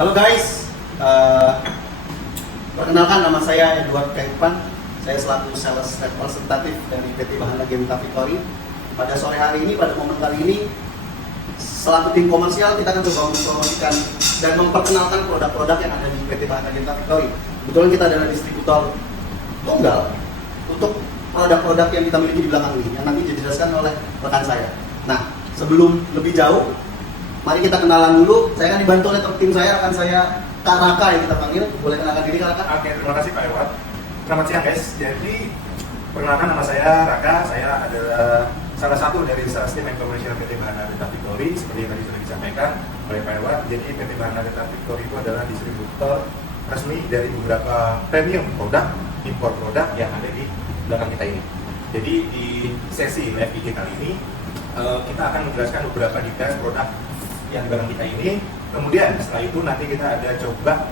Halo guys, perkenalkan nama saya Edward Kaipan. Saya selaku sales representative dari PT Bahana Genta Victory. Pada sore hari ini, pada momen kali ini, selaku tim komersial kita akan coba mempromosikan dan memperkenalkan produk-produk yang ada di PT Bahana Genta Victory. Kebetulan kita adalah distributor tunggal untuk produk-produk yang kita miliki di belakang ini, yang nanti dijelaskan oleh rekan saya. Nah, sebelum lebih jauh, mari kita kenalan dulu. Saya akan dibantu oleh tim saya, rekan saya Kak Raka yang kita panggil. Boleh kenalkan diri Kak Raka? Oke, terima kasih Pak Ewan. Selamat siang guys. Jadi, perkenalkan nama saya Raka. Saya adalah salah satu dari sales team information PT Bahana Genta Victory. Seperti yang tadi sudah disampaikan oleh Pak Ewan. Jadi, PT Bahana Genta Victory itu adalah distributor resmi dari beberapa premium produk, impor produk yang ada di belakang kita ini. Jadi, di sesi live IG kali ini, kita akan menjelaskan beberapa detail produk yang di belakang kita ini. Kemudian setelah itu nanti kita ada coba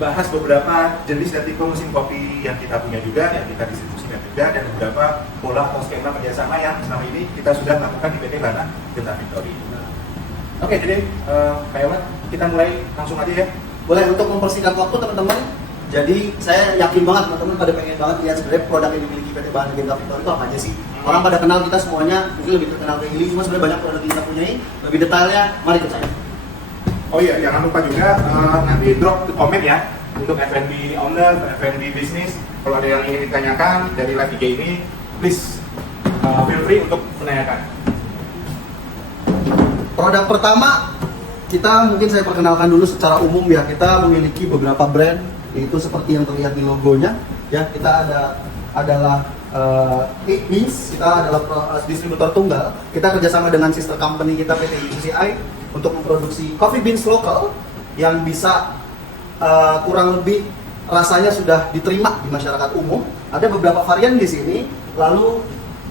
bahas beberapa jenis dan tipe mesin kopi yang kita punya juga, yang kita distribusikan juga, dan beberapa pola atau skema kerjasama yang selama ini kita sudah lakukan di PT Bahana Genta Victory. Oke, jadi Pak Ewan, kita mulai langsung aja ya. Boleh, untuk mempersingkat waktu teman-teman. Jadi saya yakin banget teman-teman pada pengen banget lihat sebenarnya produk yang dimiliki PT Bahana Genta Victory itu apa aja sih. Orang pada kenal kita semuanya, mungkin lebih terkenal ke Ili, cuma sebenarnya banyak produk yang kita punyai. Lebih detailnya, mari ikut saya. Oh iya, jangan lupa juga nanti drop komen ya untuk F&B owner, F&B bisnis. Kalau ada yang ingin ditanyakan dari live IG ini, please feel free untuk menanyakan. Produk pertama, kita mungkin saya perkenalkan dulu secara umum ya. Kita memiliki beberapa brand, yaitu seperti yang terlihat di logonya. Ya, kita adalah It Means, kita adalah distributor tunggal. Kita kerjasama dengan sister company kita PT UCI untuk memproduksi coffee beans lokal yang bisa kurang lebih rasanya sudah diterima di masyarakat umum. Ada beberapa varian di sini. Lalu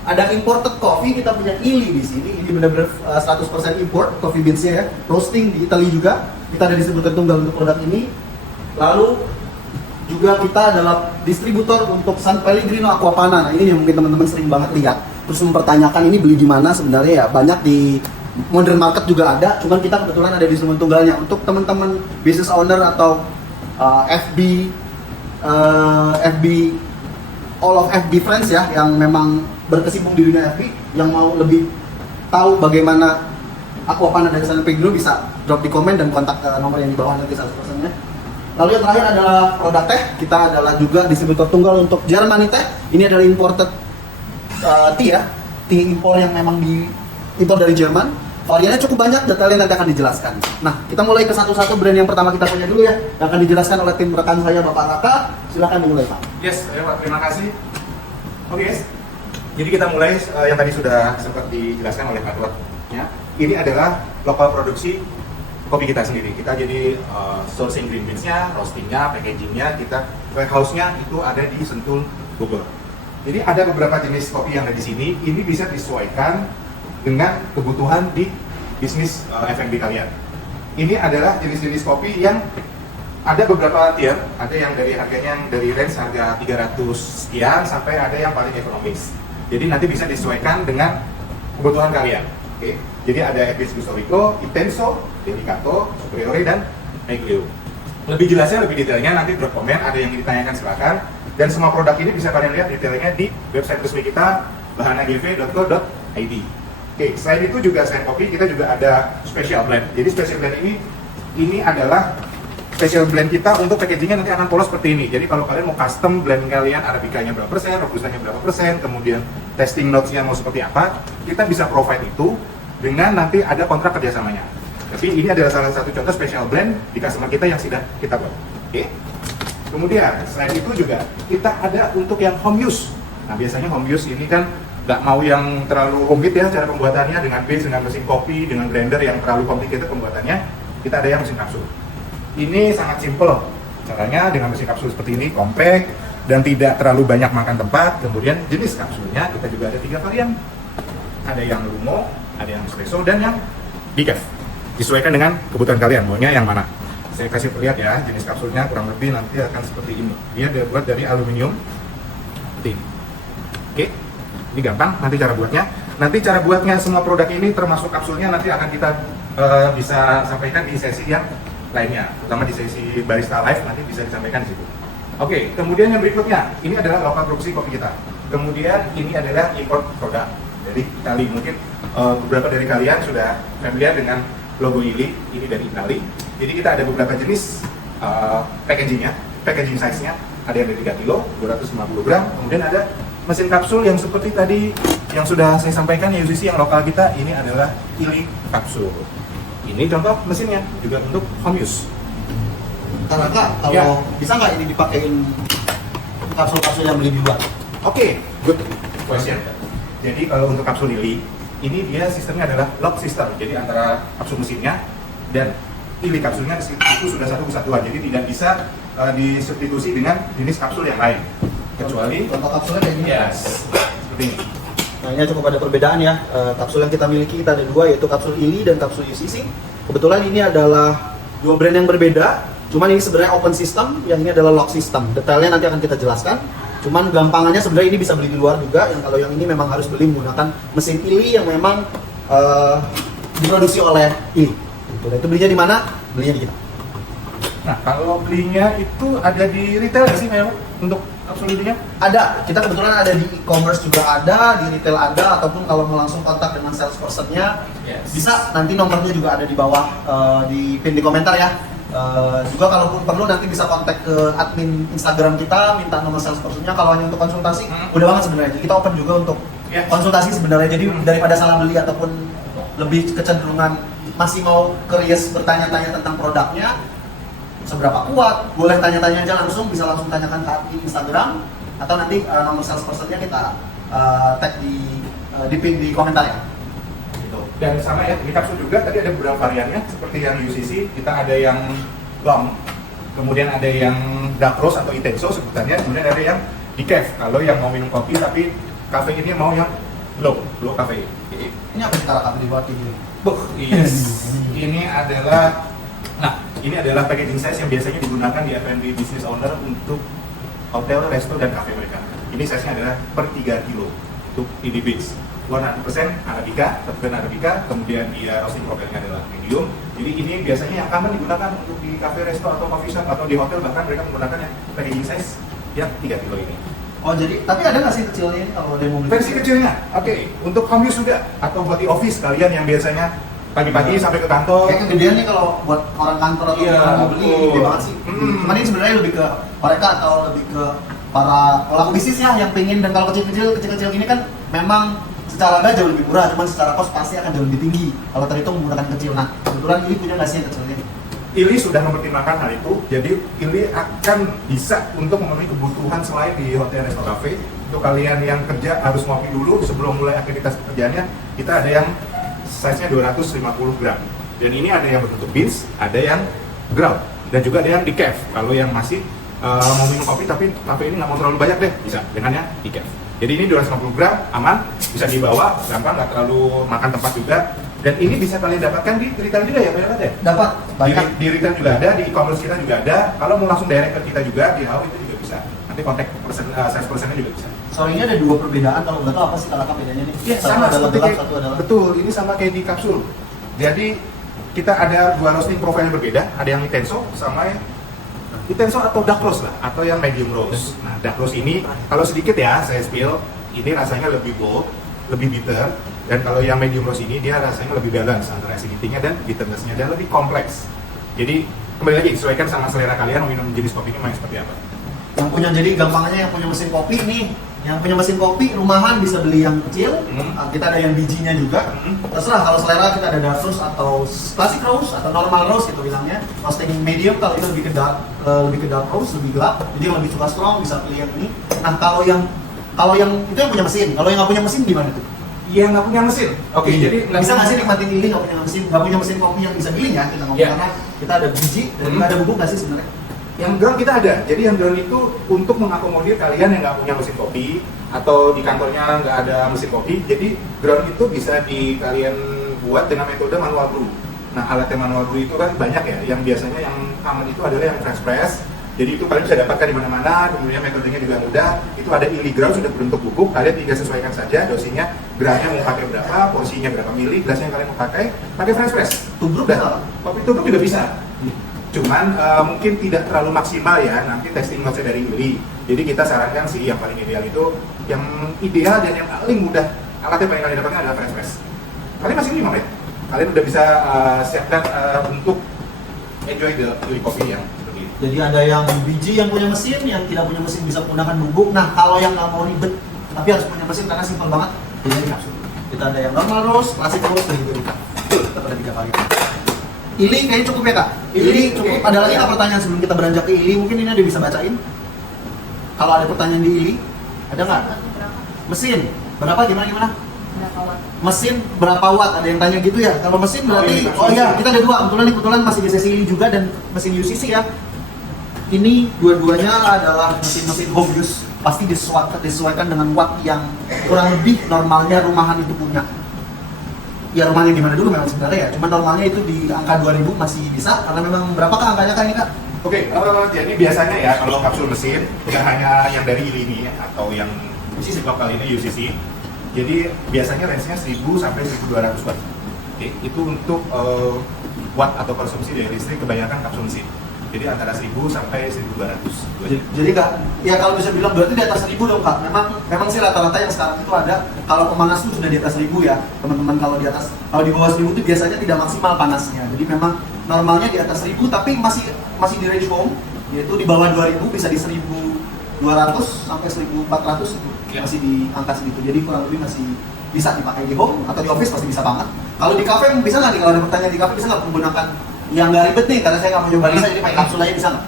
ada imported coffee, kita punya Ili di sini. Ini benar-benar 100% import coffee beansnya ya. Roasting di Italia juga. Kita ada distributor tunggal untuk produk ini. Lalu juga kita adalah distributor untuk San Pellegrino Aquapana. Nah, ini yang mungkin teman-teman sering banget lihat. Terus mempertanyakan ini beli di mana, sebenarnya ya banyak di modern market juga ada. Cuman kita kebetulan ada distributor tunggalnya. Untuk teman-teman business owner atau FB all of FB friends ya, yang memang berkecimpung di dunia FB, yang mau lebih tahu bagaimana Aquapana dari San Pellegrino, bisa drop di komen dan kontak nomor yang di bawah nanti 100%-nya. Lalu yang terakhir adalah produk teh. Kita adalah juga distributor tunggal untuk Germany teh. Ini adalah imported tea ya, tea impor yang memang diimpor dari Jerman. Variannya cukup banyak, detailnya nanti akan dijelaskan. Nah, kita mulai ke satu-satu brand yang pertama kita punya dulu ya, yang akan dijelaskan oleh tim rekan saya Bapak Raka. Silakan dimulai Pak. Yes, Pak, terima kasih. Oke guys, jadi kita mulai yang tadi sudah sempat dijelaskan oleh Pak Tuat ya. Ini adalah lokal produksi kopi kita sendiri. Kita jadi sourcing green beans-nya, roasting-nya, packaging-nya, kita warehouse-nya itu ada di Sentul, Bogor. Jadi ada beberapa jenis kopi yang ada di sini. Ini bisa disesuaikan dengan kebutuhan di bisnis F&B kalian. Ini adalah jenis-jenis kopi yang ada beberapa tier. Ada yang dari harganya yang dari range harga 300 sekian sampai ada yang paling ekonomis. Jadi nanti bisa disesuaikan dengan kebutuhan kalian. Oke. Jadi ada Epis Gusto Rico, Intenso, Dedicato, Superiore, dan Meglio. Lebih jelasnya, lebih detailnya nanti drop komen, ada yang ditanyakan silakan. Dan semua produk ini bisa kalian lihat detailnya di website resmi kita, bahanagv.co.id. Oke, selain itu juga selain kopi, kita juga ada special blend. Jadi special blend ini adalah special blend kita untuk packagingnya nanti akan polos seperti ini. Jadi kalau kalian mau custom blend kalian, Arabicanya berapa persen, Robustanya berapa persen, kemudian testing notes-nya mau seperti apa, kita bisa provide itu dengan nanti ada kontrak kerjasamanya. Tapi ini adalah salah satu contoh special blend di customer kita yang sudah kita buat. Oke. Kemudian selain itu juga kita ada untuk yang home use. Nah biasanya home use ini kan nggak mau yang terlalu rumit ya cara pembuatannya, dengan base, dengan mesin kopi, dengan blender yang terlalu complicated pembuatannya. Kita ada yang mesin kapsul. Ini sangat simple caranya, dengan mesin kapsul seperti ini, compact dan tidak terlalu banyak makan tempat. Kemudian jenis kapsulnya kita juga ada 3 varian. Ada yang lumo, ada yang espresso, dan yang decaf. Disesuaikan dengan kebutuhan kalian, maunya yang mana. Saya kasih lihat ya, jenis kapsulnya kurang lebih nanti akan seperti ini. Dia dibuat dari aluminium seperti ini. Oke, ini gampang nanti cara buatnya. Nanti cara buatnya semua produk ini termasuk kapsulnya nanti akan kita bisa sampaikan di sesi yang lainnya, terutama di sesi barista live nanti bisa disampaikan di situ. Oke, kemudian yang berikutnya, ini adalah lokal produksi kopi kita. Kemudian ini adalah import produk dari Itali. Mungkin beberapa dari kalian sudah familiar dengan logo ini dari Itali. Jadi kita ada beberapa jenis packaging size-nya. Ada yang dari 3 kilo, 250 gram. Kemudian ada mesin kapsul yang seperti tadi yang sudah saya sampaikan ya UCC yang lokal kita. Ini adalah Ili kapsul. Ini contoh mesinnya juga untuk home use. Kak, kalau Ya. bisa nggak ini dipakein kapsul-kapsul yang beli di luar? Oke, good question. Jadi kalau untuk kapsul Ili, ini dia sistemnya adalah lock system. Jadi antara kapsul mesinnya dan Ili kapsulnya itu sudah satu kesatuan. Jadi tidak bisa disubstitusi dengan jenis kapsul yang lain. Kecuali contoh kapsulnya kayak gini. yes, seperti ini. Nah, ini cukup ada perbedaan ya. Kapsul yang kita miliki kita ada dua, yaitu kapsul Ili dan kapsul UCC. Kebetulan ini adalah dua brand yang berbeda. Cuman ini sebenarnya open system, yang ini adalah lock system. Detailnya nanti akan kita jelaskan. Cuman gampangannya sebenarnya ini bisa beli di luar juga. Yang kalau yang ini memang harus beli menggunakan mesin Ili yang memang diproduksi oleh Ili. Gitu. Dan itu belinya di mana? Belinya di kita. Nah, kalau belinya itu ada di retail nggak sih memang untuk kapsul Ilinya? Ada, kita kebetulan ada di e-commerce juga ada, di retail ada, ataupun kalau mau langsung kontak dengan salesperson-nya Yes. bisa, nanti nomornya juga ada di bawah di pin di komentar ya. Juga kalaupun perlu nanti bisa kontak ke admin Instagram kita, minta nomor salesperson-nya. Kalau hanya untuk konsultasi, udah banget sebenarnya. Jadi kita open juga untuk Yes. konsultasi sebenarnya. Jadi daripada salah beli ataupun lebih kecenderungan masih mau curious bertanya-tanya tentang produknya, seberapa kuat, boleh tanya-tanya aja langsung, bisa langsung tanyakan ke admin Instagram, atau nanti nomor salesperson-nya kita tag di pin di komentar ya. Dan sama ya, di kapsul juga tadi ada beberapa variannya seperti yang UCC, kita ada yang long, kemudian ada yang dark roast atau intenso sebutannya, kemudian ada yang decaf kalau yang mau minum kopi tapi kafeinnya mau yang low kafein. Ini apa sih cara kafe dibuat kayak gini? Yes. Ini adalah packaging size yang biasanya digunakan di F&B business owner untuk hotel, resto, dan cafe mereka. Ini size-nya adalah per 3 kilo untuk ini beans. 100% Arabica, 100% Arabica, kemudian dia roasting profile-nya adalah medium. Jadi ini biasanya yang akan digunakan untuk di cafe, resto, atau coffee shop, atau di hotel, bahkan mereka menggunakan yang packaging size yang 3 kilo ini. Oh jadi, tapi ada nggak sih kecilnya ini kalau dia mau beli? Versi kecilnya, oke. Untuk home use juga, atau buat di office kalian yang biasanya pagi-pagi sampai ke kantor. Kayak kegedean nih kalau buat orang kantor atau Iya, orang mau beli, gede banget sih. Cuman ini sebenarnya lebih ke mereka atau lebih ke para pelaku bisnis ya yang pengen, dan kalau kecil-kecil gini kan memang secara harga jauh lebih murah, cuman secara cost pasti akan jauh lebih tinggi kalau terhitung menggunakan kecil. Nah, kebetulan ini punya nggak sih yang kecilnya? Ili sudah mempertimbangkan hal itu, jadi Ili akan bisa untuk memenuhi kebutuhan selain di hotel, resto, cafe. Untuk kalian yang kerja harus ngopi dulu sebelum mulai aktivitas pekerjaannya, kita ada yang size-nya 250 gram. Dan ini ada yang berbentuk beans, ada yang ground, dan juga ada yang decaf. Kalau yang masih mau minum kopi tapi kafe ini nggak mau terlalu banyak deh, bisa dengan yang decaf. Jadi ini 250 gram, aman, bisa dibawa, gampang, nggak terlalu makan tempat juga. Dan ini bisa kalian dapatkan di retail juga ya, Pak ya? Dapat, banyak. Di retail juga ada, di e-commerce kita juga ada. Kalau mau langsung direct ke kita juga, di HAO itu juga bisa. Nanti kontak sales personnya juga bisa. Sorry, ini ada dua perbedaan, kalau nggak tahu apa sih kalau bedanya nih? Iya, Satu sama adalah seperti gelap, kayak, satu adalah betul, ini sama kayak di kapsul. Jadi kita ada dua roasting profile yang berbeda, ada yang intenso sama yang intenso atau dark roast lah, atau yang medium roast. Nah, dark roast ini kalau sedikit ya saya spill, ini rasanya lebih bold, lebih bitter. Dan kalau yang medium roast ini dia rasanya lebih balance antara acidity-nya dan bitterness-nya, dan lebih kompleks. Jadi kembali lagi sesuaikan sama selera kalian mau minum jenis kopi ini mau yang seperti apa. yang punya, jadi gampangannya yang punya mesin kopi nih, yang punya mesin kopi rumahan bisa beli yang kecil. Kita ada yang bijinya juga. Terserah kalau selera, kita ada dark roast atau classic roast atau normal roast gitu bilangnya. Roasting medium kalau itu lebih ke dark roast, lebih gelap. Jadi yang lebih suka strong bisa pilih yang ini. Nah kalau yang itu yang punya mesin, kalau yang nggak punya mesin gimana tuh? Yang nggak punya mesin. Oke, jadi bisa nggak sih nikmatin ini nggak punya mesin kopi yang bisa giling ya kita ngomong, Iya. karena kita ada biji dan juga ada bubuk nggak sih sebenarnya? Yang ground kita ada, jadi yang ground itu untuk mengakomodir kalian yang nggak punya mesin kopi atau di kantornya nggak ada mesin kopi. Jadi ground itu bisa kalian buat dengan metode manual brew. Nah, alatnya manual brew itu kan banyak ya. Yang biasanya yang common itu adalah yang French press. Jadi itu kalian bisa dapatkan di mana-mana. Kemudian metodenya juga mudah. Itu ada Ili ground sudah berbentuk bubuk. Kalian tinggal sesuaikan saja dosinya, gramnya mau pakai berapa, porsinya berapa mili, gelasnya yang kalian mau pakai French press. Tubruk Dan bisa? kopi tubruk juga bisa. Cuman mungkin tidak terlalu maksimal ya, nanti testing notesnya dari Ili. Jadi kita sarankan sih yang paling ideal itu, yang ideal dan yang paling mudah, alatnya paling kalian dapatkan adalah French press. Kalian masih 5 menit, kalian udah bisa siapkan untuk enjoy the Ili coffee yang seperti ini. Jadi ada yang biji yang punya mesin, yang tidak punya mesin bisa menggunakan bubuk. Nah, kalau yang nggak mau ribet, tapi harus punya mesin karena simpel banget, jadi kapsul. Kita ada yang normal roast, klasik roast, dan gitu. Kita ada 3 kali. Ili kayaknya cukup ya kak? Ili cukup. Ada lagi nggak pertanyaan sebelum kita beranjak ke Ili? Mungkin ini ada bisa bacain. Kalau ada pertanyaan di Ili, ada nggak? Mesin berapa? Gimana? Berapa watt? Mesin berapa watt? Ada yang tanya gitu ya? Kalau mesin berarti, oh iya, kita ada 2. Kebetulan masih GCC Ili juga dan mesin UCC ya. Ini dua-duanya adalah mesin-mesin home use. Pasti disesuaikan dengan watt yang kurang lebih normalnya rumahan itu punya. Ya rumahnya gimana dulu memang sebenarnya ya, cuma normalnya itu di angka 2000 masih bisa, karena memang berapa kak angkanya kak ini kak? Oke, jadi biasanya ya kalau kapsul mesin, tidak hanya yang dari Ili ini atau yang UCC lokal ini UCC, jadi biasanya range-nya 1000 sampai 1200 watt. Oke, itu untuk watt atau konsumsi dari listrik kebanyakan kapsul mesin. Jadi antara 1000 sampai 1200. Jadi kak, ya kalau bisa bilang berarti di atas 1000 dong kak. Memang sih rata-rata yang sekarang itu ada, kalau pemanas itu sudah di atas 1000 ya teman-teman. Kalau di bawah 1000 itu biasanya tidak maksimal panasnya. Jadi memang normalnya di atas 1000, tapi masih di range home, yaitu di bawah 2000, bisa di 1200 sampai 1400 itu masih di angka segitu. Jadi kurang lebih masih bisa dipakai di home atau di office, pasti bisa banget. Kalau di cafe bisa nggak nih? Kalau ada pertanyaan di cafe bisa nggak menggunakan yang nggak ribet nih, karena saya nggak mau nyoba bisa, jadi pakai kapsul aja bisa nggak?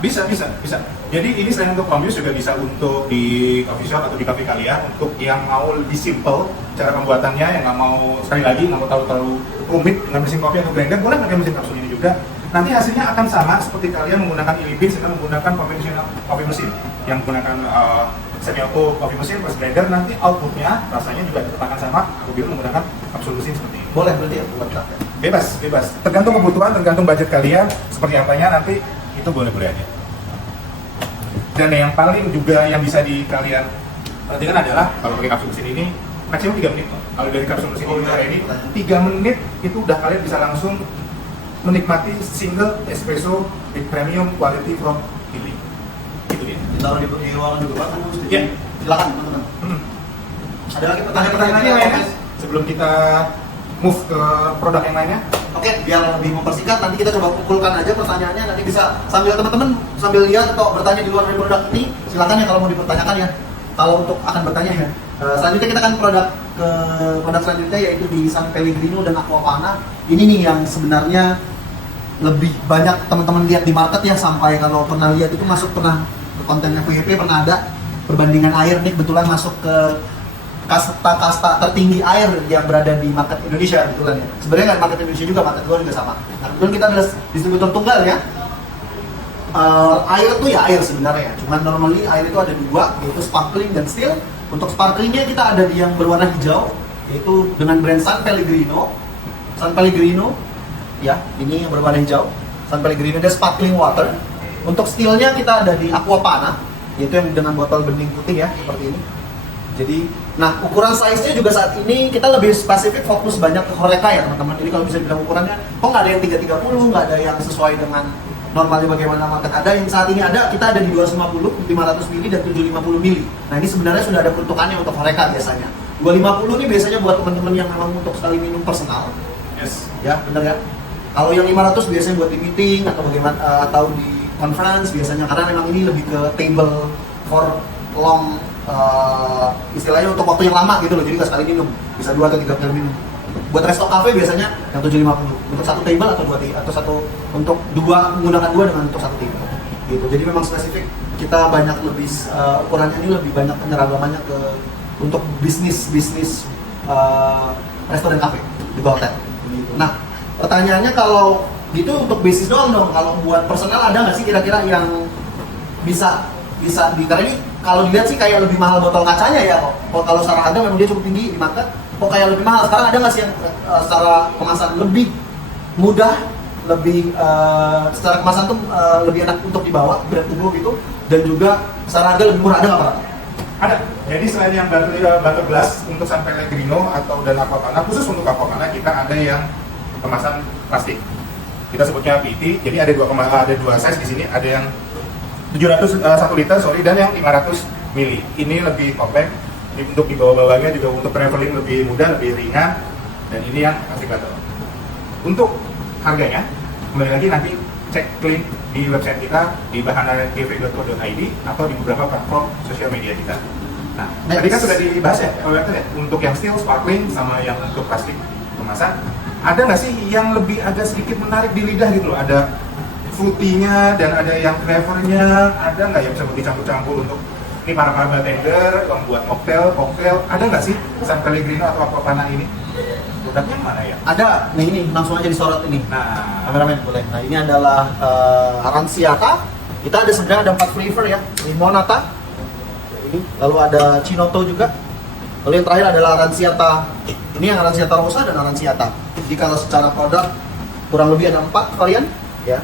Bisa. Jadi ini selain untuk home use juga bisa untuk di coffee shop atau di cafe kalian, untuk yang mau lebih simple cara pembuatannya, yang nggak mau sekali lagi nggak mau terlalu rumit dengan mesin kopi atau blender, boleh pakai mesin kapsul ini juga. Nanti hasilnya akan sama seperti kalian menggunakan Ili Beans dengan menggunakan conventional coffee mesin, yang menggunakan semi auto coffee mesin plus blender. Nanti outputnya rasanya juga tetap akan sama apabila menggunakan kapsul mesin seperti ini. Boleh berarti ya buat cafe? Bebas. Tergantung kebutuhan, tergantung budget kalian, seperti apanya nanti itu boleh-boleh aja. Dan yang paling juga yang bisa kalian perhatikan adalah kalau pakai kapsul mesin ini maksimum 3 menit. Kalau dari kapsul mesin ini 3 menit itu udah kalian bisa langsung menikmati single espresso with premium quality from Ili. Itu dia. Ditaruh di ruangan juga kan? Ya. Silakan teman-teman. Ada lagi Pertanyaan lagi ya, sebelum kita move ke produk yang lainnya. Oke, biar lebih mempersingkat, nanti kita coba kumpulkan aja pertanyaannya. Nanti bisa sambil teman-teman sambil lihat atau bertanya di luar dari produk ini, silakan ya kalau mau dipertanyakan ya. Kalau untuk akan bertanya ya. Selanjutnya kita akan produk selanjutnya, yaitu di San Pellegrino dan Aquapana. Ini nih yang sebenarnya lebih banyak teman-teman lihat di market ya, sampai kalau pernah lihat itu pernah ke kontennya VP, pernah ada perbandingan air nih, kebetulan masuk ke kasta tertinggi air yang berada di market Indonesia kebetulan ya. Sebenarnya nggak market Indonesia juga, market luar juga sama. Nah, kebetulan kita adalah distributor tunggal ya. Air itu ya air sebenarnya, cuman normally air itu ada 2, yaitu sparkling dan still. Untuk sparklingnya kita ada yang berwarna hijau, yaitu dengan brand San Pellegrino ya, ini yang berwarna hijau, San Pellegrino dan sparkling water. Untuk stillnya kita ada di Aquapana, yaitu yang dengan botol bening putih ya, seperti ini. Jadi, nah ukuran size-nya juga saat ini kita lebih spesifik fokus banyak ke Horeca ya teman-teman. Jadi kalau bisa dibilang ukurannya, kok nggak ada yang 330, nggak ada yang sesuai dengan normalnya bagaimana market ada. Yang saat ini ada, kita ada di 250, 500 mili dan 750 mili. Nah ini sebenarnya sudah ada peruntukannya untuk Horeca biasanya. 250 ini biasanya buat teman-teman yang memang untuk sekali minum personal. Yes. Ya, benar ya. Kalau yang 500 biasanya buat di meeting atau bagaimana atau di conference biasanya, karena memang ini lebih ke table for long, istilahnya untuk waktu yang lama gitu loh, jadi nggak sekali minum, bisa 2 atau 3 kali minum. Buat resto cafe biasanya yang 750 untuk satu table atau 2 atau satu untuk menggunakan 2 dengan untuk satu table gitu. Jadi memang spesifik, kita banyak lebih ukurannya ini lebih banyak penyeragamannya ke untuk bisnis resto dan cafe di hotel gitu. Nah pertanyaannya, kalau gitu untuk bisnis doang dong, kalau buat personal ada nggak sih kira-kira yang bisa karena ini kalau dilihat sih kayak lebih mahal botol kacanya ya kok. Kalau secara harga memang dia cukup tinggi di market, kok kayak lebih mahal. Sekarang ada nggak sih yang secara kemasan lebih mudah, lebih secara kemasan tuh lebih enak untuk dibawa, berat tubuh gitu, dan juga secara harga lebih murah, ada nggak Pak? Ada. Jadi selain yang botol gelas untuk San Pellegrino atau dan Aquapana, khusus untuk Aquapana kita ada yang kemasan plastik. kita sebutnya PET. Jadi ada dua size di sini, ada yang 1 liter dan yang 500 mili. Ini lebih compact, untuk dibawa-bawanya juga untuk traveling lebih mudah, lebih ringan, dan ini yang asik banget. Untuk harganya, kembali lagi nanti cek link di website kita di bahanagv.co.id atau di beberapa platform sosial media kita. Nah, tadi kan sudah dibahas ya, untuk yang steel, sparkling, sama yang untuk plastik kemasan. Ada nggak sih yang lebih agak sedikit menarik di lidah gitu loh? Ada fruity-nya dan ada yang flavornya, ada nggak yang bisa dicampur-campur untuk ini para bartender, membuat cocktail, ada nggak sih San Pellegrino atau Aquapana ini? Produknya mana ya? Ada, nih ini langsung aja disorot ini. Nah, Kameramen boleh. Nah ini adalah aranciata. Kita ada sebenarnya ada 4 flavor ya, limonata. Ini, lalu ada cinoto juga. Lalu yang terakhir adalah aranciata. Ini yang aranciata rosa dan aranciata. Jadi kalau secara produk kurang lebih ada 4 varian, ya.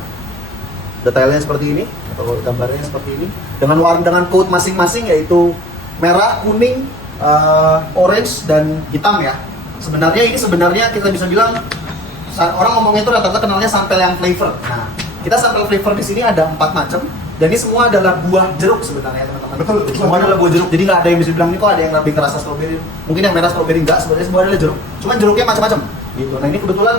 Detailnya seperti ini, atau gambarnya seperti ini. Dengan warna dengan code masing-masing yaitu merah, kuning, orange dan hitam ya. Sebenarnya kita bisa bilang orang ngomongnya itu rata-rata kenalnya sampel yang flavor. Nah, kita sampel flavor di sini ada 4 macam. Dan ini semua adalah buah jeruk sebenarnya teman-teman. Betul. Semua adalah buah jeruk. Jadi nggak ada yang bisa bilang ini kok ada yang lebih kerasa strawberry. Mungkin yang merah strawberry enggak. Sebenarnya semua adalah jeruk. Cuman jeruknya macam-macam. Gitu. Nah ini kebetulan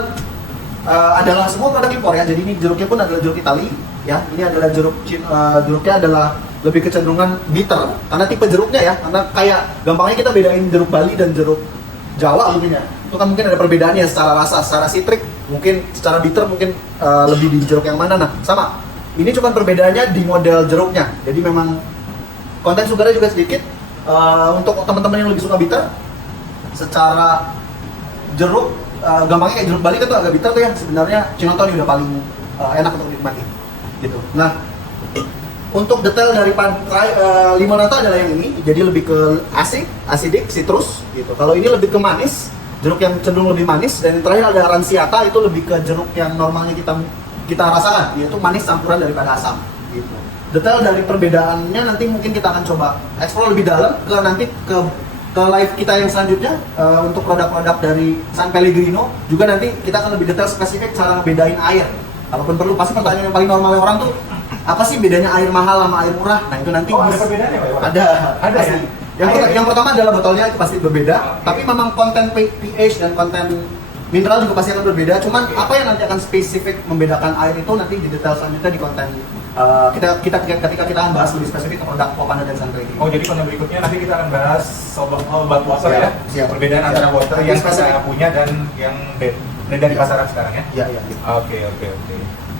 adalah semua produk impor ya. Jadi ini jeruknya pun adalah jeruk Itali. Ya, ini adalah jeruknya adalah lebih kecenderungan bitter. Karena tipe jeruknya ya. Karena kayak gampangnya kita bedain jeruk Bali dan jeruk Jawa mungkin ya. Itu kan mungkin ada perbedaannya secara rasa, secara citrik, mungkin secara bitter mungkin lebih di jeruk yang mana. Nah, sama. Ini cuma perbedaannya di model jeruknya. Jadi memang konten sugarnya juga sedikit. Untuk teman-teman yang lebih suka bitter, secara jeruk, gampangnya kayak jeruk Bali kan tuh agak bitter tuh ya. Sebenarnya Cinoto ini udah paling enak untuk dinikmati. Gitu. Nah, untuk detail dari limonata adalah yang ini. Jadi lebih ke acidic, citrus gitu. Kalau ini lebih ke manis, jeruk yang cenderung lebih manis. Dan yang terakhir ada aranciata, itu lebih ke jeruk yang normalnya kita rasakan, yaitu manis campuran daripada asam gitu. Detail dari perbedaannya nanti mungkin kita akan coba explore lebih dalam ke live kita yang selanjutnya untuk produk-produk dari San Pellegrino. Juga nanti kita akan lebih detail spesifik cara ngebedain air. Kalaupun perlu, pasti pertanyaan yang paling normalnya orang tuh apa sih bedanya air mahal sama air murah? Nah itu nanti ada perbedaannya Pak? Ada sih. Yang pertama adalah botolnya itu pasti berbeda, tapi memang konten pH dan konten mineral juga pasti akan berbeda. Cuman apa yang nanti akan spesifik membedakan air itu nanti di detail selanjutnya di konten ketika kita akan bahas lebih spesifik ke produk Aquapana dan San Pellegrino. Oh, jadi konten berikutnya nanti kita akan bahas soal water ya. Siap. Perbedaan antara water yang kita punya dan yang dari pasaran sekarang ya. Iya. Oke.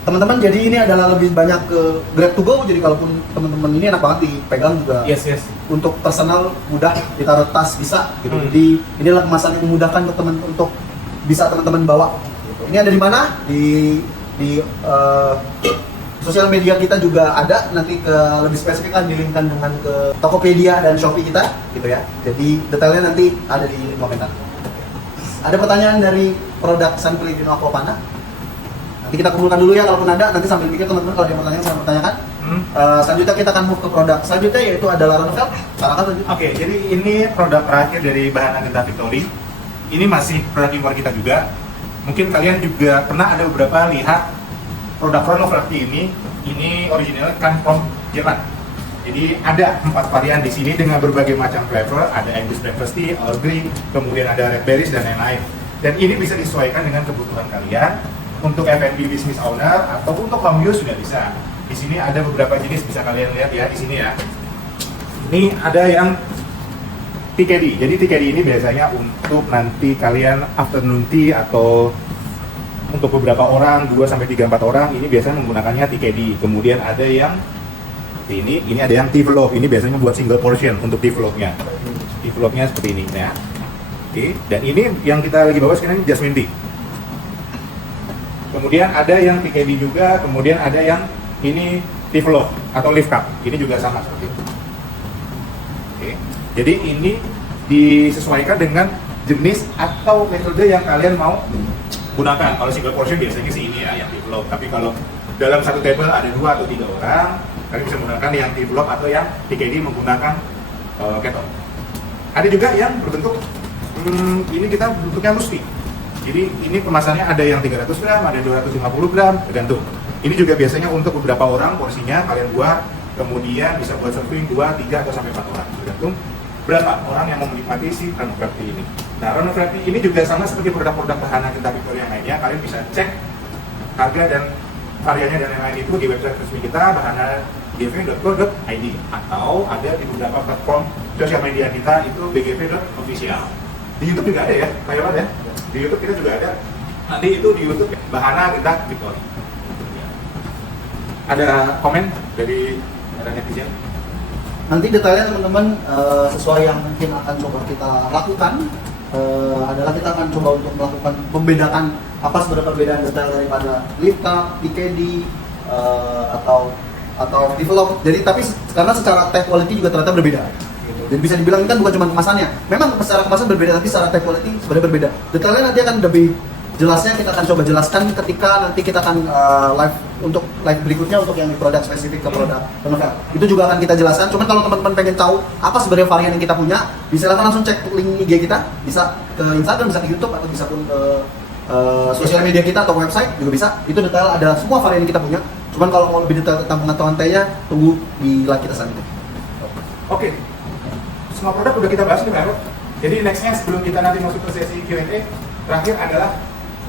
Teman-teman, jadi ini adalah lebih banyak ke grab to go. Jadi kalaupun teman-teman ini enak banget dipegang juga. Yes. Untuk personal mudah ditaruh tas bisa gitu. Jadi inilah kemasan yang memudahkan untuk bisa teman-teman bawa. Gitu. Ini ada di mana? Di sosial media kita juga ada. Nanti lebih spesifik kan dilinkkan dengan ke Tokopedia dan Shopee kita, gitu ya. Jadi detailnya nanti ada di komentar. Ada pertanyaan dari produk San Pellegrino Aquapana? Nanti kita kumpulkan dulu ya, kalaupun ada. Nanti sambil pikir teman-teman kalau ada yang pertanyaan, saya pertanyakan. Selanjutnya kita akan move ke produk selanjutnya, yaitu adalah Ronvel. Silakan lanjut. Oke, jadi ini produk terakhir dari bahan Agneta Victory. Ini masih produk impor kita juga. Mungkin kalian juga pernah ada beberapa lihat produk Ronvel ini. Ini originalnya kan from Jerman. Jadi ada 4 varian di sini dengan berbagai macam flavor. Ada English breakfast tea, Earl Grey, kemudian ada red berries dan lain-lain. Dan ini bisa disesuaikan dengan kebutuhan kalian. Untuk F&B business owner atau untuk home use juga bisa. Di sini ada beberapa jenis, bisa kalian lihat ya di sini ya. Ini ada yang TKD. Jadi TKD ini biasanya untuk nanti kalian afternoon tea atau untuk beberapa orang, 2 sampai 3 4 orang, ini biasanya menggunakannya TKD. Kemudian ada yang ini ada yang tea vlog. Ini biasanya buat single portion untuk tea vlognya. Tea vlognya seperti ini ya. Oke, dan ini yang kita lagi bawa sekarang jasmine tea. Kemudian ada yang TKD juga, kemudian ada yang ini tea vlog atau leaf cup. Ini juga sama seperti itu. Oke. Jadi ini disesuaikan dengan jenis atau metode yang kalian mau gunakan. Kalau single portion biasanya sih ini ya, yang tea vlog. Tapi kalau dalam satu table ada 2 atau 3 orang, kalian bisa menggunakan yang tea vlog atau yang TKD menggunakan kettle. Ada juga yang berbentuk ini kita bentuknya loose tea. Jadi ini kemasannya ada yang 300 gram, ada yang 250 gram, tergantung. Ini juga biasanya untuk beberapa orang porsinya kalian buat, kemudian bisa buat serving 2, 3, atau sampai 4 orang, tergantung berapa orang yang mau menikmati si Run Crafty ini. Nah, Run Crafty ini juga sama seperti produk-produk bahana Genta Victoria yang lainnya, kalian bisa cek harga dan variannya dan lain-lain itu di website resmi kita bhana.gv.co.id, atau ada di beberapa platform sosial media kita itu bgv.official. Di YouTube juga ada ya, Pak Yohan ya. Di YouTube kita juga ada. Nanti itu di YouTube Bahana Genta Victoria. Ada komen dari netizen? Nanti detailnya teman-teman sesuai yang mungkin akan coba kita lakukan adalah kita akan coba untuk melakukan membedakan apa sebenarnya perbedaan detail daripada lift cup, PKD atau develop. Jadi tapi karena secara tech quality juga ternyata berbeda. Gitu. Dan bisa dibilang ini kan bukan cuma kemasannya. Memang secara kemasan berbeda tapi secara tech quality sebenarnya berbeda. Detailnya nanti akan lebih jelasnya kita akan coba jelaskan ketika nanti kita akan live berikutnya untuk yang produk spesifik ke produk novel. Itu juga akan kita jelaskan. Cuman kalau teman-teman pengen tahu apa sebenarnya varian yang kita punya, bisa langsung cek link IG kita, bisa ke Instagram, bisa ke YouTube, atau bisa pun ke sosial media kita atau website juga bisa. Itu detail ada semua varian yang kita punya. Cuman kalau mau lebih detail tentang pengetahuan tehnya, tunggu di live kita selanjutnya. Oke. Semua produk udah kita bahas nih, Pak. Jadi nextnya sebelum kita nanti masuk ke sesi Q&A, terakhir adalah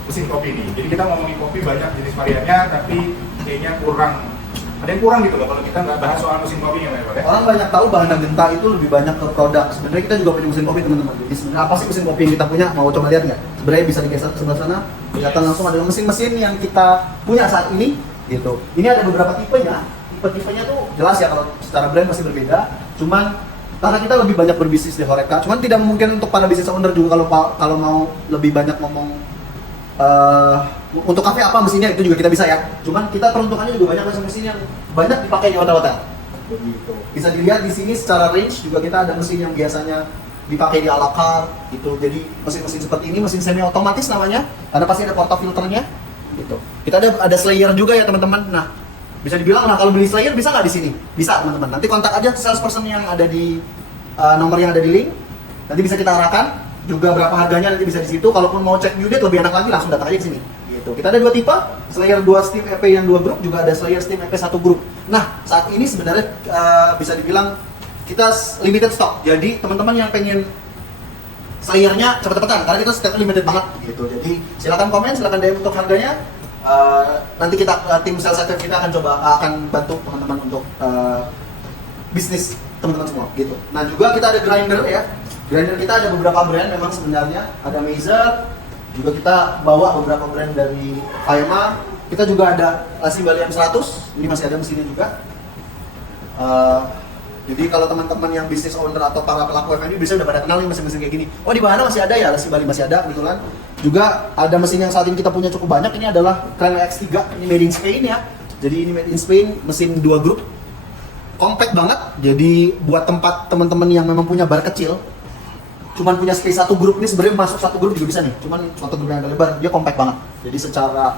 mesin kopi ini. Jadi kita ngomongin kopi banyak jenis variannya, tapi kayaknya ada yang kurang gitu loh kalau kita nggak bahas soal mesin kopinya, Pak. Orang banyak tahu Bahana Genta itu lebih banyak ke produk. Sebenarnya kita juga punya mesin kopi, teman-teman. Jadi sebenarnya apa sih mesin kopi yang kita punya? Mau coba lihat nggak? Sebenarnya bisa digeser ke sebelah sana. Kelihatan langsung ada mesin-mesin yang kita punya saat ini. Gitu. Ini ada beberapa tipenya. Tipe-tipenya tuh jelas ya kalau secara brand masih berbeda. Cuman karena kita lebih banyak berbisnis di Horeca, cuman tidak mungkin untuk para business owner juga kalau mau lebih banyak ngomong untuk kafe apa mesinnya itu juga kita bisa ya. Cuman kita peruntukannya juga banyak mesin-mesin yang banyak dipakai di hotel-hotel. Begitu. Bisa dilihat di sini secara range juga kita ada mesin yang biasanya dipakai di a la carte gitu. Jadi mesin-mesin seperti ini mesin semi otomatis namanya, karena pasti ada portafilternya gitu. Kita ada slayer juga ya teman-teman. Nah, bisa dibilang nah kalau beli slayer bisa nggak di sini? Bisa teman-teman. Nanti kontak aja salesperson yang ada di nomor yang ada di link. Nanti bisa kita arahkan. Juga berapa harganya nanti bisa di situ. Kalaupun mau cek unit lebih enak lagi langsung datang aja ke sini. Gitu. Kita ada 2 tipe, Slayer 2 steam EP yang 2 grup, juga ada Slayer steam EP 1 grup. Nah, saat ini sebenarnya bisa dibilang kita limited stock. Jadi teman-teman yang pengen Slayernya cepet-cepetan karena kita stock limited banget gitu. Jadi silakan komen, silakan DM untuk harganya. Nanti kita tim sales active kita akan bantu teman-teman untuk bisnis teman-teman semua gitu. Nah, juga kita ada grinder ya. Grinder kita ada beberapa brand memang sebenarnya, ada Meijer, juga kita bawa beberapa brand dari Faema. Kita juga ada Lassi Balian 100, ini masih ada mesinnya juga. Jadi kalau teman-teman yang business owner atau para pelaku F&B bisa udah pada kenal nih mesin-mesin kayak gini. Oh, di Bahana masih ada ya, Lassi Bali masih ada kebetulan. Juga ada mesin yang saat ini kita punya cukup banyak, ini adalah Crank X3, ini made in Spain ya. Jadi ini made in Spain, mesin 2 grup. Compact banget, jadi buat tempat teman-teman yang memang punya bar kecil, cuman punya space 1 grup ini sebenarnya masuk 1 grup juga bisa nih. Cuman 1 grup yang agak lebar, dia compact banget. Jadi secara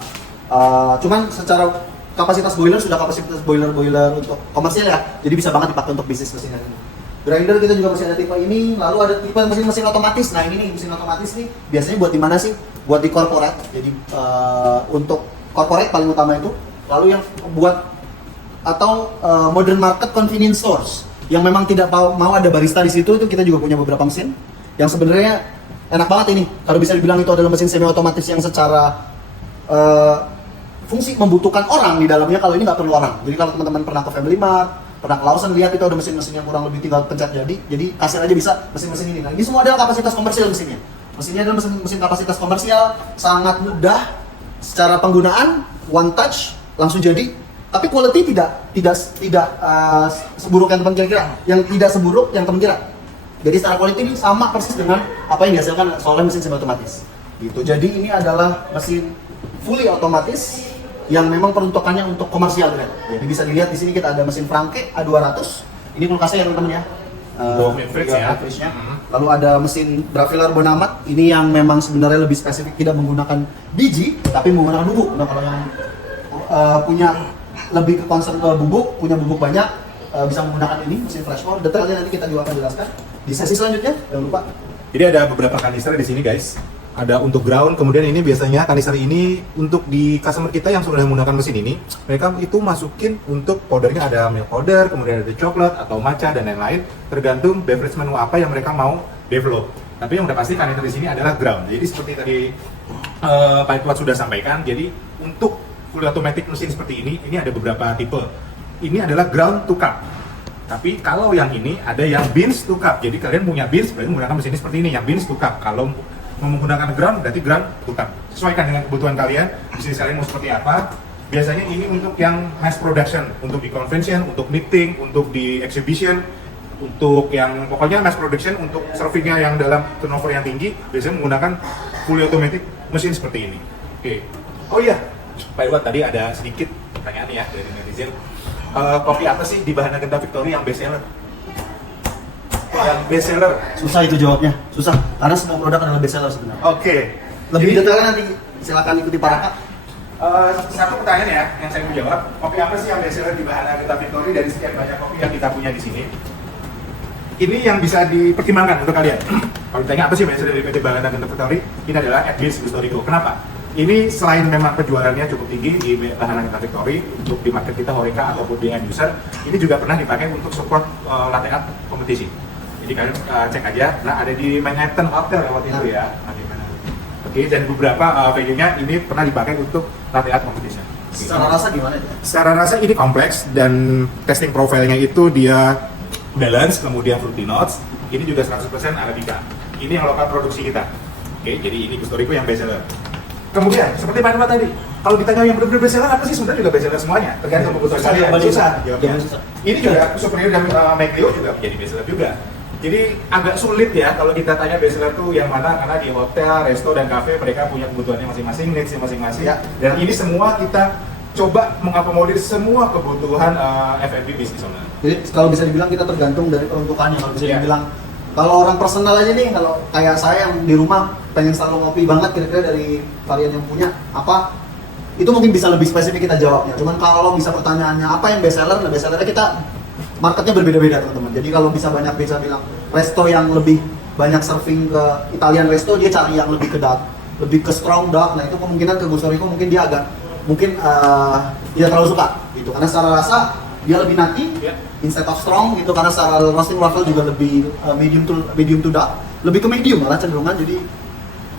kapasitas boiler sudah kapasitas boiler untuk komersial ya. Jadi bisa banget dipakai untuk bisnis mesin ini. Grinder kita juga masih ada tipe ini, lalu ada tipe mesin otomatis. Nah, ini nih mesin otomatis nih biasanya buat di mana sih? Buat di corporate. Jadi untuk corporate paling utama itu. Lalu yang buat atau modern market convenience stores yang memang tidak mau ada barista di situ, itu kita juga punya beberapa mesin yang sebenarnya enak banget ini. Kalau bisa dibilang itu adalah mesin semi otomatis yang secara fungsi membutuhkan orang di dalamnya. Kalau ini nggak perlu orang. Jadi kalau teman-teman pernah ke Family Mart, pernah ke Lawson, lihat itu ada mesin-mesin yang kurang lebih tinggal pencet jadi kasir aja bisa mesin-mesin ini. Nah, ini semua adalah kapasitas komersial mesinnya. Mesinnya adalah mesin kapasitas komersial, sangat mudah secara penggunaan, one touch langsung jadi. Tapi quality tidak seburuk yang teman kira, yang tidak seburuk yang teman kira. Jadi secara quality ini sama persis dengan apa yang dihasilkan oleh mesin semi otomatis. Gitu. Jadi ini adalah mesin fully otomatis yang memang peruntukannya untuk komersial kan. Jadi bisa dilihat di sini kita ada mesin Franke A200. Ini kulkasnya ya teman-teman ya. Fridge-nya. Lalu ada mesin Brafilar Bonamat. Ini yang memang sebenarnya lebih spesifik, tidak menggunakan biji tapi menggunakan bubuk. Nah, kalau yang punya lebih ke concern ke bubuk, punya bubuk banyak, bisa menggunakan ini mesin flash pour. Detailnya nanti kita juga akan jelaskan di sesi selanjutnya. Jangan lupa. Jadi ada beberapa kanister di sini guys. ada untuk ground. Kemudian ini biasanya kanister ini untuk di customer kita yang sudah menggunakan mesin ini, mereka itu masukin untuk powdernya, ada milk powder, kemudian ada coklat atau matcha dan lain-lain, tergantung beverage menu apa yang mereka mau develop. Tapi yang udah pasti kanister di sini adalah ground. Jadi seperti tadi Pak Edward sudah sampaikan, jadi untuk fully automatic mesin seperti ini ada beberapa tipe. Ini adalah ground to cup. Tapi kalau yang ini ada yang beans to cup. Jadi kalian punya beans, berarti menggunakan mesin ini seperti ini, yang beans to cup. Kalau menggunakan ground, berarti ground to cup. Sesuaikan dengan kebutuhan kalian, bisnis kalian mau seperti apa. Biasanya ini untuk yang mass production, untuk di convention, untuk meeting, untuk di exhibition, untuk yang pokoknya mass production, untuk servingnya yang dalam turnover yang tinggi, biasanya menggunakan fully automatic mesin seperti ini. Oke. Oh iya, Pak Edward, tadi ada sedikit pertanyaan ya dari netizen. Kopi apa sih di Bahana Genta Victory yang best seller? Yang best seller? Susah itu jawabnya, susah. Karena semua produk adalah best seller sebenarnya. Oke. Lebih Jadi, detailnya nanti silakan ikuti Pak Raka. satu pertanyaan ya yang saya mau jawab. Kopi apa sih yang best seller di Bahana Genta Victory dari sekian banyak kopi yang kita punya di sini? Ini yang bisa dipertimbangkan untuk kalian. Kalau ditanya apa sih best seller dari PT Bahana Genta Victory, ini adalah Edwin's Gusto Rico. Kenapa? Ini selain memang penjualannya cukup tinggi di Bahana Genta Victory untuk di market kita Horeca ataupun di end user, ini juga pernah dipakai untuk support latte art kompetisi. Jadi kalian cek aja, nah ada di Manhattan Hotel waktu itu ya. Oke, dan beberapa venue-nya ini pernah dipakai untuk latte art competition. Secara rasa gimana ya? Secara rasa ini kompleks dan testing profile-nya itu dia balance, kemudian fruity notes. Ini juga 100% Arabica. Ini yang lokal produksi kita. Oke, jadi ini Gusto Rico yang best seller. Kemudian, seperti Pak Edward tadi, kalau ditanya yang benar-benar best seller apa sih? Sebenarnya juga best seller semuanya. Tergantung kebutuhan kalian. Susah jawabnya. Ini juga Superior dan Meglio juga menjadi best seller juga. Jadi agak sulit ya kalau kita tanya best seller tuh yang mana, karena di hotel, resto, dan cafe mereka punya kebutuhannya masing-masing, needs-nya masing-masing. Ya. Dan ini semua kita coba mengakomodir semua kebutuhan F&B business owner. Jadi kalau bisa dibilang kita tergantung dari peruntukannya. Kalau bisa Iya. dibilang, kalau orang personal aja nih, kalau kayak saya yang di rumah pengen selalu ngopi banget, kira-kira dari varian yang punya apa, itu mungkin bisa lebih spesifik kita jawabnya. Cuman kalau bisa pertanyaannya apa yang best seller, nah best sellernya kita marketnya berbeda-beda teman-teman. Jadi kalau bisa banyak bisa bilang resto yang lebih banyak serving ke Italian resto, dia cari yang lebih ke dark, lebih ke strong dark. Nah itu kemungkinan ke Gusto Rico mungkin dia agak tidak terlalu suka gitu, karena secara rasa dia lebih nutty instead of strong gitu, karena secara roasting level juga lebih medium to dark, lebih ke medium malah cenderungan, jadi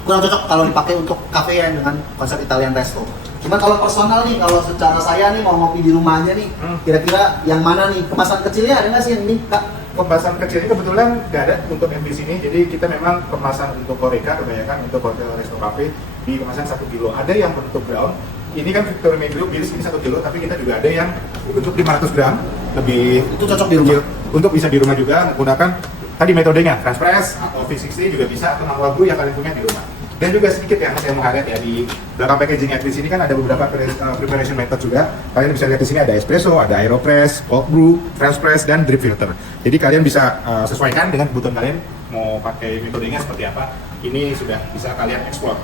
kurang cocok kalau dipakai untuk cafe yang dengan konsep Italian resto. Cuman kalau personal nih, kalau secara saya nih mau ngopi di rumah aja nih, kira-kira yang mana nih? Kemasan kecilnya ada nggak sih yang ini, Kak? Kemasan kecil ini kebetulan nggak ada untuk yang di sini, jadi kita memang kemasan untuk Horeca kebanyakan untuk hotel, resto, cafe di kemasan 1 kilo. Ada yang bentuk brown, ini kan Victory Meglio Beers ini 1 kilo, tapi kita juga ada yang untuk 500 gram, lebih Itu cocok di rumah. untuk bisa di rumah juga menggunakan tadi metodenya French press atau V60 juga bisa, atau manual brew yang kalian punya di rumah. Dan juga sedikit yang saya mau highlight ya, di belakang packaging di sini kan ada beberapa preparation method juga. Kalian bisa lihat di sini ada espresso, ada aeropress, cold brew, French press, dan drip filter. Jadi kalian bisa sesuaikan dengan kebutuhan kalian mau pakai metodenya seperti apa. Ini sudah bisa kalian explore.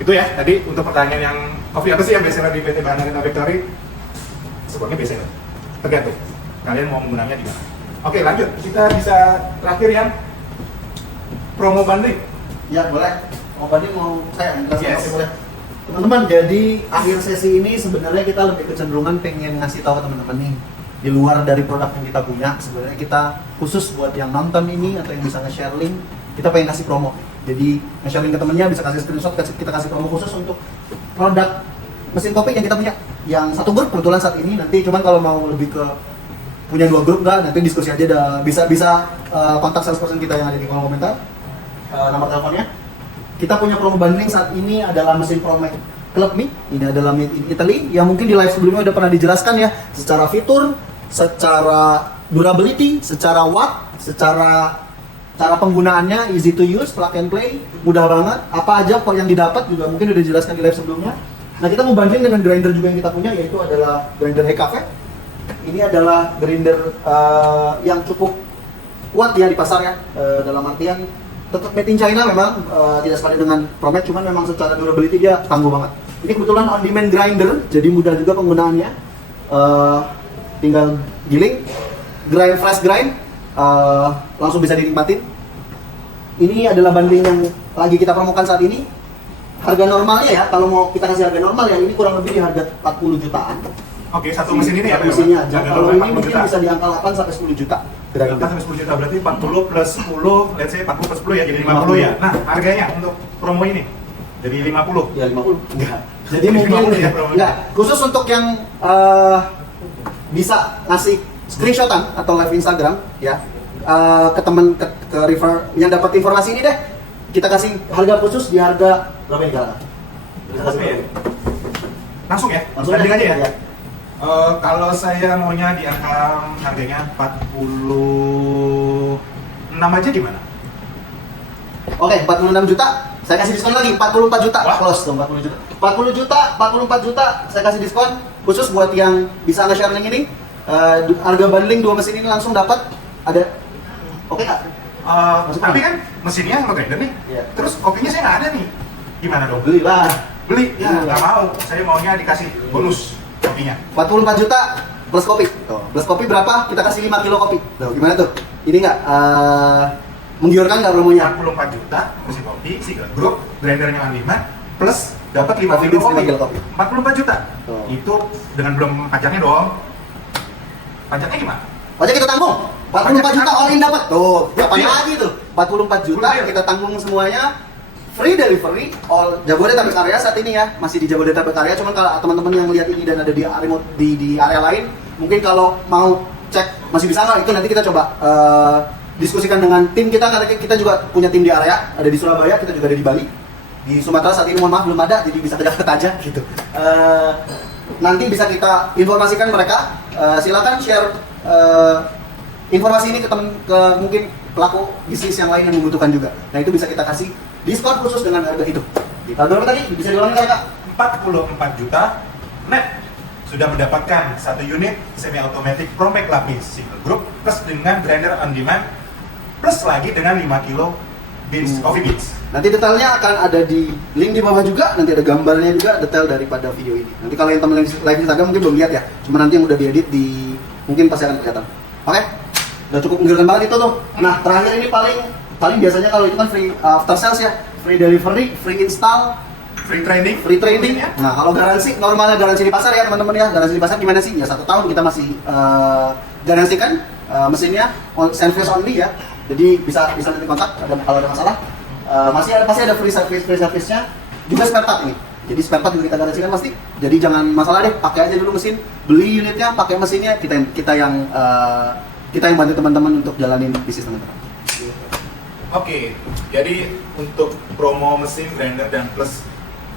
Itu ya tadi untuk pertanyaan yang kopi apa sih yang best seller di PT Bahana Genta Victory? Sebenarnya best seller. Tergantung kalian mau menggunakannya di mana. Oke, lanjut. Kita bisa terakhir yang promo bundling. Ya boleh. Mau tadi mau saya Yes. boleh. Teman-teman, jadi akhir sesi ini sebenarnya kita lebih kecenderungan pengen ngasih tahu ke teman-teman nih, di luar dari produk yang kita punya, sebenarnya kita khusus buat yang nonton ini atau yang bisa nge-share link, kita pengen kasih promo. Jadi nge-share link ke temennya, bisa kasih screenshot, kita kasih promo khusus untuk produk mesin kopi yang kita punya. Yang satu grup kebetulan saat ini, nanti cuman kalau mau lebih ke punya 2 grup enggak, nanti diskusi aja, bisa kontak salesperson kita yang ada di kolom komentar. Nomor teleponnya. Kita punya promo bundling saat ini adalah mesin Promac Club Me. Ini adalah made in Italy yang mungkin di live sebelumnya udah pernah dijelaskan ya, secara fitur, secara durability, secara watt, secara cara penggunaannya easy to use, plug and play, mudah banget. Apa aja kok yang didapat juga mungkin udah dijelaskan di live sebelumnya. Nah, kita mau bundling dengan grinder juga yang kita punya, yaitu adalah grinder Hekave. Ini adalah grinder yang cukup kuat ya di pasar ya, dalam artian tetap made in China memang, tidak sekali dengan Promac, cuman memang secara durability dia tangguh banget. Ini kebetulan on demand grinder, jadi mudah juga penggunaannya. Tinggal giling, flash grind, langsung bisa dinikmatin. ini adalah bundling yang lagi kita promokan saat ini. Harga normalnya ya, kalau mau kita kasih harga normal ya, ini kurang lebih di harga 40 jutaan. Oke, satu mesin ini ya? Satu mesinnya aja. Harga Kalau 40 ini mungkin juta. bisa di angka 8 sampai 10 juta. 8 sampai 10 juta, berarti 40 plus 10, let's say 40 plus 10 ya, jadi 50 ya. Nah, harganya untuk promo ini jadi 50. Ya 50. Enggak. Jadi Jadi mungkin 50 ya, promonya. enggak, khusus untuk yang bisa ngasih screenshotan atau live Instagram ya, ke teman ke refer yang dapat informasi ini deh, kita kasih harga khusus di harga berapa ini Kak? Kita kasih Oke. Langsung ya? Langsung Banding aja ya? ya. Kalau saya maunya di angka harganya 46 aja gimana? Oke, 46 juta. Saya kasih diskon lagi 44 juta. Wah. Close dong 40 juta. 40 juta, 44 juta saya kasih diskon khusus buat yang bisa nge-share link ini. Harga bundling 2 mesin ini langsung dapat ada. Oke Kak? Masuk Tapi mana? kan mesinnya nge-grinder nih. Iya. Terus kopinya saya nggak ada nih. Gimana dong? Belilah. Beli? Ya, Iya. nggak mau. Saya maunya dikasih bonus kopinya. 44 juta plus kopi. Tuh. Plus kopi berapa? Kita kasih 5 kilo kopi. Tuh, gimana tuh? Ini nggak menggiurkan nggak promonya? 44 juta mesin kopi, single group, grindernya Unlimited, plus dapat 5 Coffee kilo beans, 5 kopi. kilo kopi. 44 juta. Tuh. Itu dengan belum pajaknya dong. Pajaknya gimana? Pajak kita tanggung. 44 juta all in dapat. Tuh, kapan Iya. lagi tuh? 44 juta Iya. kita tanggung semuanya. Free delivery all Jabodetabek area saat ini ya, masih di Jabodetabek area. Cuman kalau teman-teman yang lihat ini dan ada di remote di area lain, mungkin kalau mau cek masih bisa nggak? Itu nanti kita coba diskusikan dengan tim kita, karena kita juga punya tim di area, ada di Surabaya, kita juga ada di Bali. Di Sumatera saat ini mohon maaf belum ada, jadi bisa ke Jakarta aja gitu. Nanti bisa kita informasikan mereka. Silakan share informasi ini ke mungkin pelaku bisnis yang lain yang membutuhkan juga. Nah itu bisa kita kasih diskon khusus dengan harga itu. Harga berapa tadi? Bisa diulangi Kak? 44 juta net sudah mendapatkan satu unit semi automatic Promax lapis single group plus dengan grinder on demand plus lagi dengan 5 kilo beans, coffee beans. Nanti detailnya akan ada di link di bawah juga, nanti ada gambarnya juga detail daripada video ini. Nanti kalau yang teman live Instagram mungkin belum lihat ya, cuma nanti yang udah diedit di mungkin pasti akan kelihatan. Oke? Udah cukup menggiurkan banget itu tuh. Nah, terakhir ini paling biasanya kalau itu kan free after sales ya, free delivery, free install, Free training. free trading. Ya. Nah, kalau garansi normalnya garansi di pasar ya teman-teman ya. Garansi di pasar gimana sih? Ya 1 tahun kita masih garansikan mesinnya service only ya. Jadi bisa nanti kontak kalau ada masalah. Pasti ada free service-nya. Juga spare part ini. Jadi spare part juga kita garansikan pasti. Jadi jangan masalah deh, pakai aja dulu mesin, beli unitnya, pakai mesinnya, kita yang bantu teman-teman untuk jalanin bisnis teman-teman. Oke, jadi untuk promo mesin grinder dan plus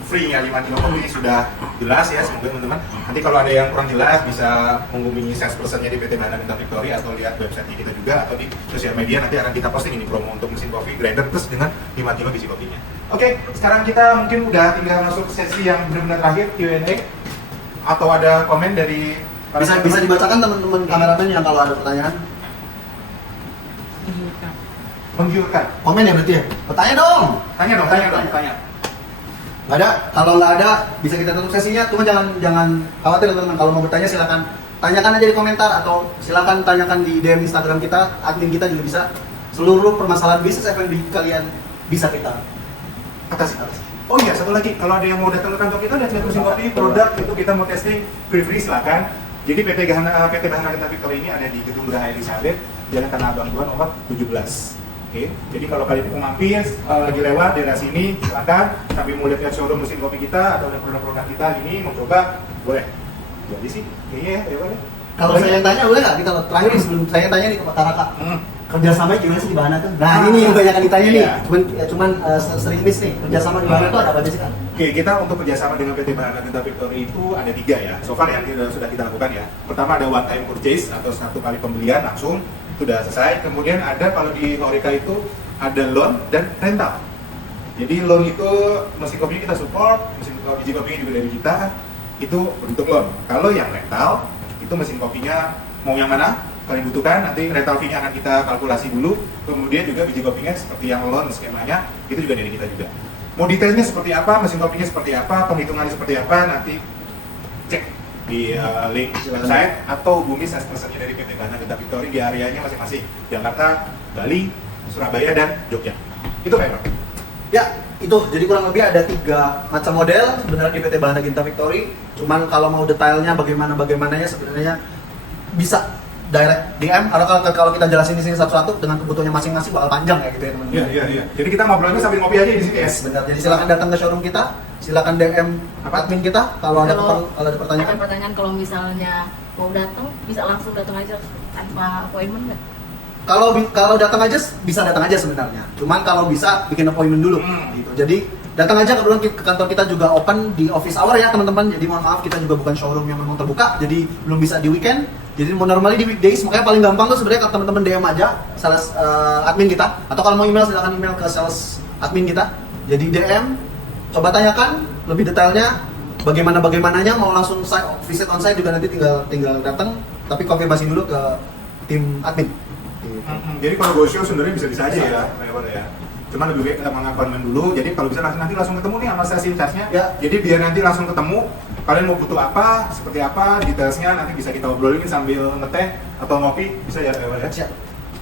free-nya 5 kilo kopi ini sudah jelas ya semoga teman-teman. Nanti kalau ada yang kurang jelas bisa menghubungi salesperson-nya di PT Bahan Minta Victory atau lihat website kita juga atau di sosial media, nanti akan kita posting ini promo untuk mesin kopi grinder plus dengan 5 kilo biji kopinya. Oke, sekarang kita mungkin udah tinggal masuk ke sesi yang benar-benar terakhir, Q&A atau ada komen dari para Bisa teman-teman? dibacakan teman-teman kameramen yang kalau ada pertanyaan. Menggiurkan. Komen ya berarti ya. Bertanya dong. Tanya dong. Nggak ada. Kalau nggak ada, bisa kita tutup sesinya. Cuma jangan khawatir teman-teman. Kalau mau bertanya silakan tanyakan aja di komentar atau silakan tanyakan di DM Instagram kita. Admin kita juga bisa. Seluruh permasalahan bisnis F&B kalian bisa kita Atas. Oh iya, satu lagi, kalau ada yang mau datang ke kantor kita dan lihat mesin kopi, produk itu kita mau testing free silakan. Jadi PT Bahan Minta Victory ini ada di Gedung Geraha Elizabeth, Jalan Tanah Abang 2 nomor 17. Oke, jadi kalau kalian mau mampir lagi lewat daerah sini, silakan. Tapi mau lihat showroom mesin kopi kita atau produk-produk kita ini mau coba, boleh. Jadi sih, kayaknya ya boleh. Kalau saya yang tanya boleh nggak? Ini kalau terakhir nih, sebelum saya yang tanya nih ke Pak Taraka. Kerjasamanya gimana sih di Bahana tuh? Nah ini yang banyak yang ditanya nih. Iya. Cuman sering miss nih. Kerjasama di Bahana tuh ada apa aja sih Kak? Oke, kita untuk kerjasama dengan PT Bahan Minta Victory itu ada 3 ya. So far yang sudah kita lakukan ya. Pertama ada one time purchase atau 1 kali pembelian langsung sudah selesai. Kemudian ada kalau di Horeca itu ada loan dan rental. Jadi loan itu mesin kopinya kita support, mesin biji kopinya juga dari kita. Itu bentuk loan. Kalau yang rental itu mesin kopinya mau yang mana kalian butuhkan, nanti rental fee-nya akan kita kalkulasi dulu. Kemudian juga biji kopinya seperti yang loan skemanya itu juga dari kita juga. Mau detailnya seperti apa, mesin kopinya seperti apa, penghitungannya seperti apa, nanti cek di link website atau hubungi salesperson-nya dari PT Bahan Minta Victory di areanya masing-masing, Jakarta, Bali, Surabaya, dan Jogja. Itu kayak apa? Ya, itu jadi kurang lebih ada 3 macam model sebenarnya di PT Bahana Ginta Victory. Cuman kalau mau detailnya bagaimananya sebenarnya bisa direct DM, atau kalau kita jelasin di sini satu-satu dengan kebutuhannya masing-masing bakal panjang ya gitu ya teman-teman. Iya. Jadi kita ngobrolnya sambil ngopi aja di sini ya. Yes, benar. Jadi silakan datang ke showroom kita, silakan DM admin kita kalau ada ada pertanyaan. Ada pertanyaan kalau misalnya mau datang bisa langsung datang aja tanpa appointment nggak? Kalau datang aja bisa datang aja sebenarnya. Cuman kalau bisa bikin appointment dulu gitu. Jadi datang aja, kebetulan ke kantor kita juga open di office hour ya teman-teman. Jadi mohon maaf kita juga bukan showroom yang memang terbuka. Jadi belum bisa di weekend. Jadi mau normally di weekdays, makanya paling gampang tuh sebenarnya teman-teman DM aja sales admin kita, atau kalau mau email silakan email ke sales admin kita. Jadi DM, coba tanyakan lebih detailnya bagaimananya, mau langsung visit on site juga nanti tinggal datang, tapi konfirmasi dulu ke tim admin. Jadi kalau go show sebenarnya bisa-bisa aja ya, Pak ya. Cuma lebih baik kita mengappointment dulu. Jadi kalau bisa nanti langsung ketemu nih sama sales in charge-nya. Ya. Jadi biar nanti langsung ketemu. Kalian mau butuh apa, seperti apa, detailsnya nanti bisa kita obrolin sambil ngeteh atau ngopi, bisa ya Pak ya. Siap.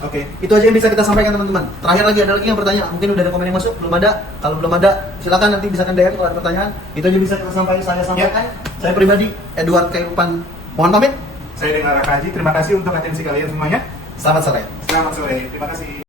Oke. Itu aja yang bisa kita sampaikan teman-teman. Terakhir lagi ada lagi yang bertanya, mungkin udah ada komen yang masuk, belum ada. Kalau belum ada, silakan nanti bisa DM kalau ada pertanyaan. Itu aja bisa kita sampaikan. Saya pribadi Edward Kairupan. Mohon pamit. Saya Dengar Rakaji. Terima kasih untuk atensi kalian semuanya. Selamat sore. Selamat sore. Terima kasih.